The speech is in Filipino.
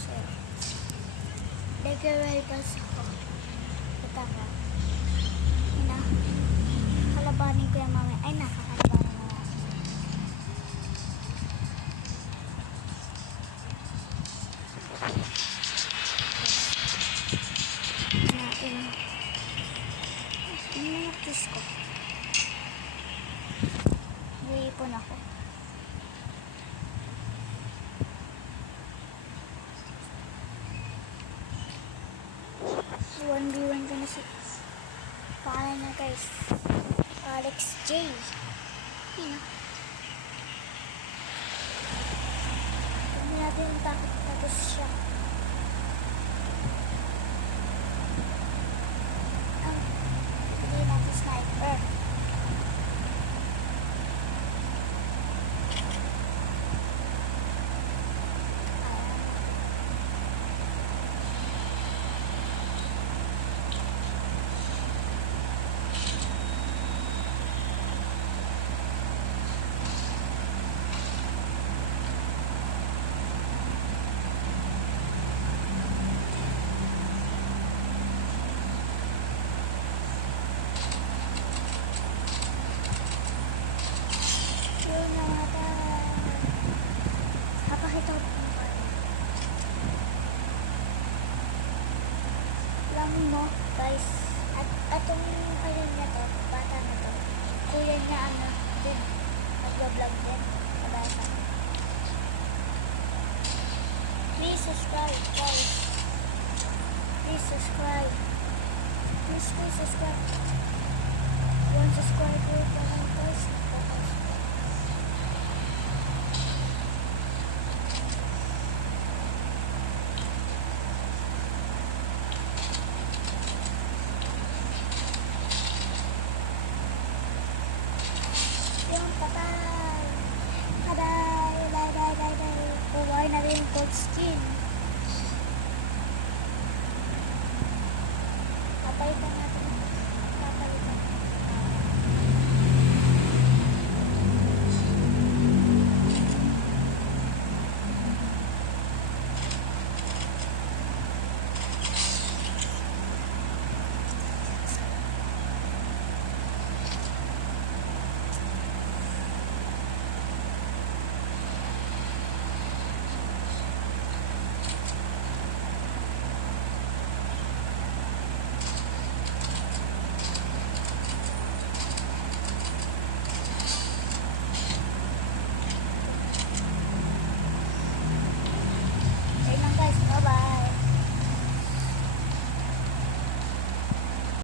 sir. Nag-rivals ako. Katanga. Ina. Kalabanin ko yung mami. Ay, nakakalabanin mo ako. Natin. Ano yung kiss ko? Iipon ako. 1v1 ko na si pangalan niya guys, Alex J. Yun na. Huwag natin tapos siya. Hindi natin sniper. Mo guys, at atong kuya niya to, bata na to, kuya niya ano din, nag-vlog din, kabata. Please subscribe guys, please subscribe, please subscribe. 1 subscriber pa lang guys. Patay! Patay! Buhay na rin cold skin.